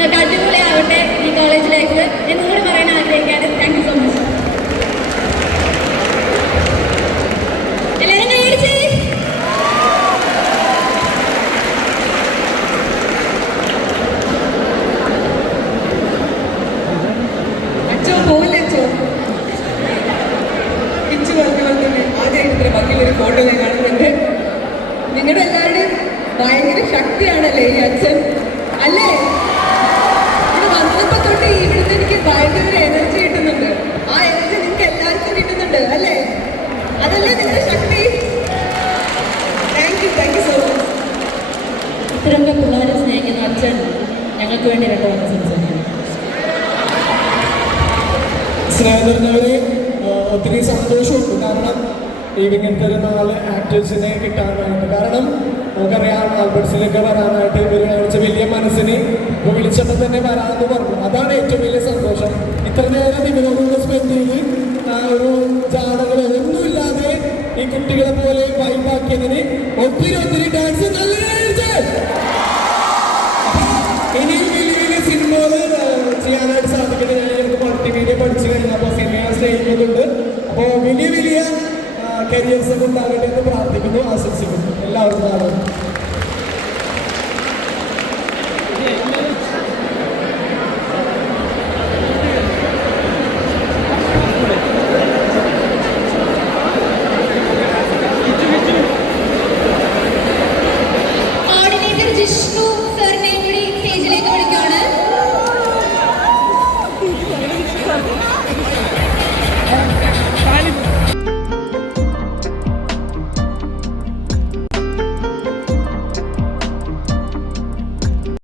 നിങ്ങൾക്ക് അടിപൊളിയാവട്ടെ ഈ കോളേജിലേക്ക് എന്നൂടെ പറയാൻ ആഗ്രഹിക്കാറ്. Thank you so much. എല്ലാവരും കൈയടിച്ചേ. അച്ഛോ പോലെ അച്ഛോ പിച്ചു പറഞ്ഞ തന്നെ ആദ്യമായിട്ട് ഭംഗിയൊരു ഫോട്ടോ ഞാൻ കാണുന്നുണ്ട്. നിങ്ങളുടെ എല്ലാവരുടെയും ഭയങ്കര ശക്തിയാണല്ലേ ഈ അച്ഛൻ, അല്ലേ? ഇത് വന്നപ്പോ തൊട്ട് ഇവിടുന്ന് എനിക്ക് ഭയങ്കര ഒരു എനർജി കിട്ടുന്നുണ്ട്. ആ എനർജി നിങ്ങൾക്ക് എല്ലാവർക്കും കിട്ടുന്നുണ്ട്, അല്ലേ? അതല്ലേ നിങ്ങളുടെ ശക്തി. Thank you so much. ഇത്തരമൊക്കെ പിള്ളേരെ സ്നേഹിക്കുന്ന അച്ഛൻ ഞങ്ങൾക്ക് വേണ്ടി രണ്ടു വന്ന് സംസാരിക്കുന്നു. സ്നേഹിതരെ ഒത്തിരി സന്തോഷമുണ്ട്. കാരണം ഇങ്ങനത്തെ ഒരു 4 ആക്ടേഴ്സിനെ കിട്ടാനായിട്ട്. കാരണം നമുക്കറിയാം ആൽബർട്സിലൊക്കെ വരാനായിട്ട് ഇവർ കാണിച്ച വലിയ മനസ്സിന് വിളിച്ചപ്പോൾ തന്നെ വരാമെന്ന് പറഞ്ഞു. അതാണ് ഏറ്റവും വലിയ സന്തോഷം. ഇത്ര നേരം ഇവരോട് സ്പെൻഡ് ചെയ്ത് ജാടകളോ ഒന്നുമില്ലാതെ ഈ കുട്ടികളെ പോലെ വൈബാക്കിയതിന് ഒത്തിരി ഡാൻസ് നല്ല ഇനിയും വലിയ വലിയ സിനിമകൾ ചെയ്യാനായിട്ട് സാധിക്കട്ടെ. ഞങ്ങൾക്ക് മൾട്ടിമീഡിയ പഠിച്ചു കഴിഞ്ഞപ്പോൾ സിനിമയെ സ്നേഹിക്കുന്നുണ്ട്. അപ്പോൾ വലിയ കരിയേഴ്സ് ഒക്കെ ഉണ്ടാകട്ടെ എന്ന് പ്രാർത്ഥിക്കുന്നു, ആശംസിക്കുന്നു. എല്ലാവർക്കും